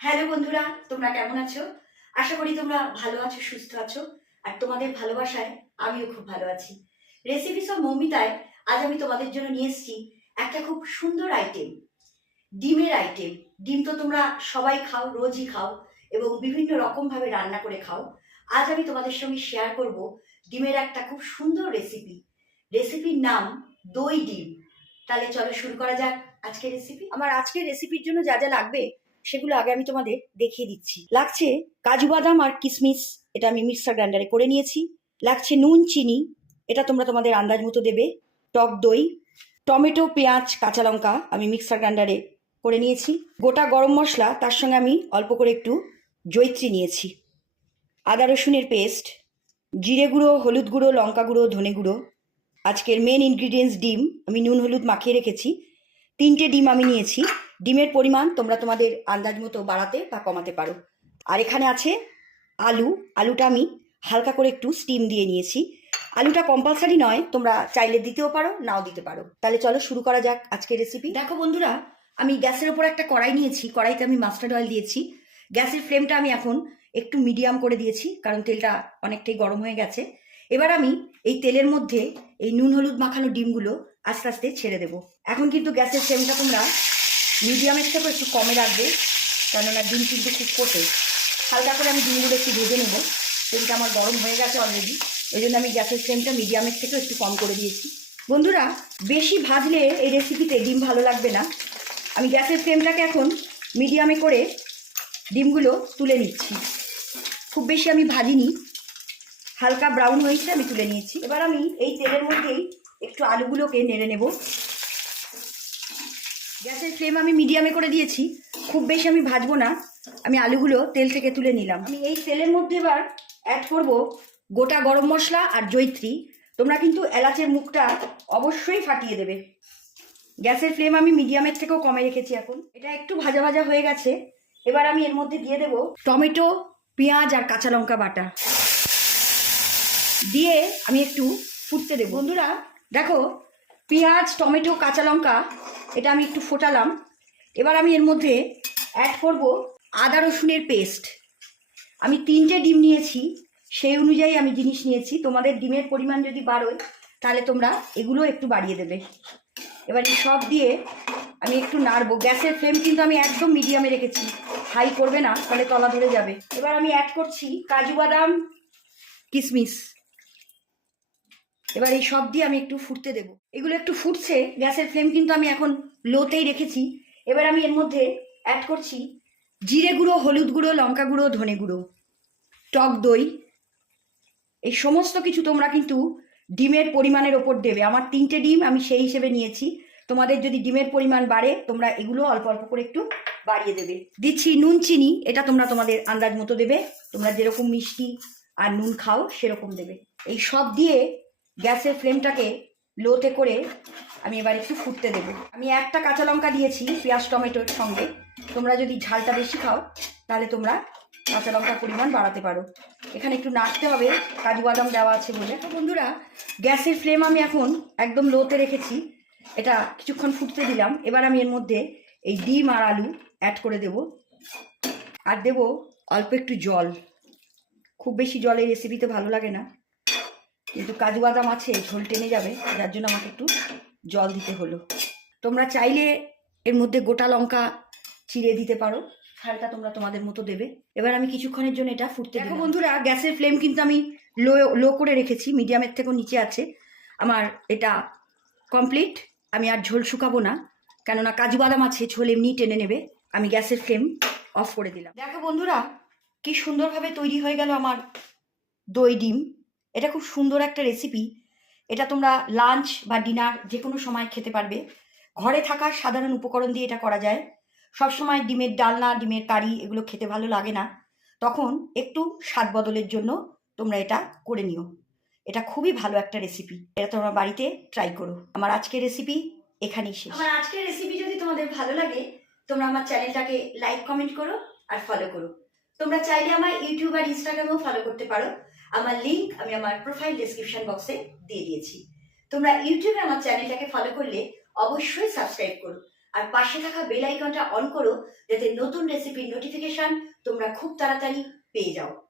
Hello বন্ধুরা, তোমরা কেমন আছো? আশা করি তোমরা ভালো আছো, সুস্থ আছো। আর তোমাদের ভালোবাসায় আমিও খুব ভালো আছি। রেসিপিস অফ মৌমিতায় আজ আমি তোমাদের জন্য নিয়ে এসেছি একটা খুব সুন্দর আইটেম, ডিমের আইটেম। ডিম তো তোমরা সবাই খাও, রোজই খাও এবং বিভিন্ন রকম ভাবে রান্না করে খাও। আজ আমি তোমাদের সঙ্গে শেয়ার করব ডিমের একটা খুব সুন্দর রেসিপি। রেসিপির নাম দই ডিম। তাহলে চলো শুরু করা যাক আজকের রেসিপি। আমার আজকের রেসিপির জন্য যা যা লাগবে সেগুলো আগে আমি তোমাদের দেখিয়ে দিচ্ছি। লাগছে কাজু বাদাম আর কিশমিশ, এটা আমি মিক্সার গ্রাইন্ডারে করে নিয়েছি। লাগছে নুন, চিনি, এটা তোমরা তোমাদের আন্দাজ মতো দেবে। টক দই, টমেটো, পেঁয়াজ, কাঁচা লঙ্কা আমি মিক্সার গ্রাইন্ডারে করে নিয়েছি। গোটা গরম মশলা, তার সঙ্গে আমি অল্প করে একটু জয়িত্রী নিয়েছি। আদা রসুনের পেস্ট, জিরে গুঁড়ো, হলুদ গুঁড়ো, লঙ্কা গুঁড়ো, ধনে গুঁড়ো। আজকের মেন ইনগ্রিডিয়েন্টস ডিম, আমি নুন হলুদ মাখিয়ে রেখেছি। 3টে ডিম আমি নিয়েছি। ডিমের পরিমাণ তোমরা তোমাদের আন্দাজ মতো বাড়াতে বা কমাতে পারো। আর এখানে আছে আলু। আলুটা আমি হালকা করে একটু স্টিম দিয়ে নিয়েছি। আলুটা কম্পালসারি নয়, তোমরা চাইলে দিতেও পারো, নাও দিতে পারো। তাহলে চলো শুরু করা যাক আজকের রেসিপি। দেখো বন্ধুরা, আমি গ্যাসের ওপর একটা কড়াই নিয়েছি। কড়াইতে আমি মাস্টার্ড অয়েল দিয়েছি। গ্যাসের ফ্লেমটা আমি এখন একটু মিডিয়াম করে দিয়েছি, কারণ তেলটা অনেকটাই গরম হয়ে গেছে। এবার আমি এই তেলের মধ্যে এই নুন হলুদ মাখানো ডিমগুলো আস্তে আস্তে ছেড়ে দেবো। এখন কিন্তু গ্যাসের ফ্লেমটা তোমরা মিডিয়ামের থেকে একটু কমে রাখবে, কেননা ডিম কিন্তু খুব ফোটে। হালকা করে আমি ডিমগুলো একটু ভেজে নেবো। তেলটা আমার গরম হয়ে গেছে অলরেডি, ওই জন্য আমি গ্যাসের ফ্লেমটা মিডিয়ামের থেকে একটু কম করে দিয়েছি। বন্ধুরা, বেশি ভাজলে এই রেসিপিতে ডিম ভালো লাগবে না। আমি গ্যাসের ফ্লেমটাকে এখন মিডিয়ামে করে ডিমগুলো তুলে নিচ্ছি। খুব বেশি আমি ভাজিনি, হালকা ব্রাউন হয়েছে, আমি তুলে নিয়েছি। এবার আমি এই তেলের মধ্যেই একটু আলুগুলোকে নেড়ে নেব। গ্যাসের ফ্লেম আমি মিডিয়ামে করে দিয়েছি, খুব বেশি আমি ভাজবো না। আমি আলুগুলো তেল থেকে তুলে নিলাম। আমি এই তেলের মধ্যে এবার অ্যাড করব গোটা গরম মশলা আর জয়িত্রী। তোমরা কিন্তু এলাচের মুখটা অবশ্যই ফাটিয়ে দেবে। গ্যাসের ফ্লেম আমি মিডিয়ামের থেকেও কমে রেখেছি। এখন এটা একটু ভাজা ভাজা হয়ে গেছে। এবার আমি এর মধ্যে দিয়ে দেব টমেটো, পেঁয়াজ আর কাঁচা লঙ্কা বাটা দিয়ে আমি একটু ফুটতে দেব। বন্ধুরা দেখো, পেঁয়াজ, টমেটো, কাঁচা লঙ্কা এটা আমি একটু ফোটালাম। এবার আমি এর মধ্যে অ্যাড করব আদা রসুনের পেস্ট। আমি 3টে ডিম নিয়েছি, সেই অনুযায়ী আমি জিনিস নিয়েছি। তোমাদের ডিমের পরিমাণ যদি বাড়োয় তাহলে তোমরা এগুলো একটু বাড়িয়ে দেবে। এবার এই সব দিয়ে আমি একটু নাড়বো। গ্যাসের ফ্লেম কিন্তু আমি একদম মিডিয়ামে রেখেছি, হাই করবে না, তাহলে তলা ধরে যাবে। এবার আমি অ্যাড করছি কাজু বাদাম, কিশমিশ। এবার এই সব দিয়ে আমি একটু ফুটতে দেব। এগুলো একটু ফুটছে, গ্যাসের ফ্লেম কিন্তু আমি এখন লোতেই রেখেছি। এবার আমি এর মধ্যে অ্যাড করছি জিরে গুঁড়ো, হলুদ গুঁড়ো, লঙ্কা গুঁড়ো, ধনে গুঁড়ো, টক দই। এই সমস্ত কিছু তোমরা কিন্তু ডিমের পরিমাণের ওপর দেবে। আমার 3টে ডিম, আমি সেই হিসেবে নিয়েছি। তোমাদের যদি ডিমের পরিমাণ বাড়ে তোমরা এগুলো অল্প অল্প করে একটু বাড়িয়ে দেবে। দিচ্ছি নুন, চিনি, এটা তোমরা তোমাদের আন্দাজ মতো দেবে। তোমরা যেরকম মিষ্টি আর নুন খাও সেরকম দেবে। এই সব দিয়ে গ্যাসের ফ্লেমটাকে লোতে করে আমি এবার একটু ফুটতে দেবো। আমি একটা কাঁচা লঙ্কা দিয়েছি পেঁয়াজ টমেটোর সঙ্গে। তোমরা যদি ঝালটা বেশি খাও তাহলে তোমরা কাঁচা লঙ্কার পরিমাণ বাড়াতে পারো। এখানে একটু নাড়তে হবে, কাজু বাদাম দেওয়া আছে বলে। তো বন্ধুরা, গ্যাসের ফ্লেম আমি এখন একদম লোতে রেখেছি। এটা কিছুক্ষণ ফুটতে দিলাম। এবার আমি এর মধ্যে এই ডিম আর আলু অ্যাড করে দেব। আর দেব অল্প একটু জল। খুব বেশি জল এই রেসিপিতে ভালো লাগে না, কিন্তু কাজু বাদাম আছে, ঝোল টেনে যাবে, যার জন্য আমাকে একটু জল দিতে হলো। তোমরা চাইলে এর মধ্যে গোটা লঙ্কা চিড়ে দিতে পারো, ঝালটা তোমরা তোমাদের মতো দেবে। এবার আমি কিছুক্ষণের জন্য এটা ফুটতে দেবো। বন্ধুরা, গ্যাসের ফ্লেম কিন্তু আমি লো করে রেখেছি, মিডিয়ামের থেকেও নিচে আছে। আমার এটা কমপ্লিট। আমি আর ঝোল শুকাবো না, কেননা কাজু বাদাম আছে, ঝোল এমনি টেনে নেবে। আমি গ্যাসের ফ্লেম অফ করে দিলাম। দেখো বন্ধুরা, কি সুন্দরভাবে তৈরি হয়ে গেল আমার দই ডিম। এটা খুব সুন্দর একটা রেসিপি। এটা তোমরা লাঞ্চ বা ডিনার যে কোনো সময় খেতে পারবে। ঘরে থাকা সাধারণ উপকরণ দিয়ে এটা করা যায়। সবসময় ডিমের ডালনা, ডিমের কারি এগুলো খেতে ভালো লাগে না, তখন একটু স্বাদ বদলের জন্য তোমরা এটা করে নিও। এটা খুবই ভালো একটা রেসিপি, এটা তোমরা বাড়িতে ট্রাই করো। আমার আজকের রেসিপি এখানেই শেষ। আমার আজকের রেসিপি যদি তোমাদের ভালো লাগে তোমরা আমার চ্যানেলটাকে লাইক, কমেন্ট করো আর ফলো করো। তোমরা চাইলে আমার ইউটিউব আর ইনস্টাগ্রামেও ফলো করতে পারো। আমার লিঙ্ক আমি আমার প্রোফাইল ডেসক্রিপশন বক্সে দিয়ে দিয়েছি। তোমরা ইউটিউবে আমার চ্যানেলটাকে ফলো করলে অবশ্যই সাবস্ক্রাইব করো, আর পাশে থাকা বেল আইকনটা অন করো, যাতে নতুন রেসিপির নোটিফিকেশন তোমরা খুব তাড়াতাড়ি পেয়ে যাও।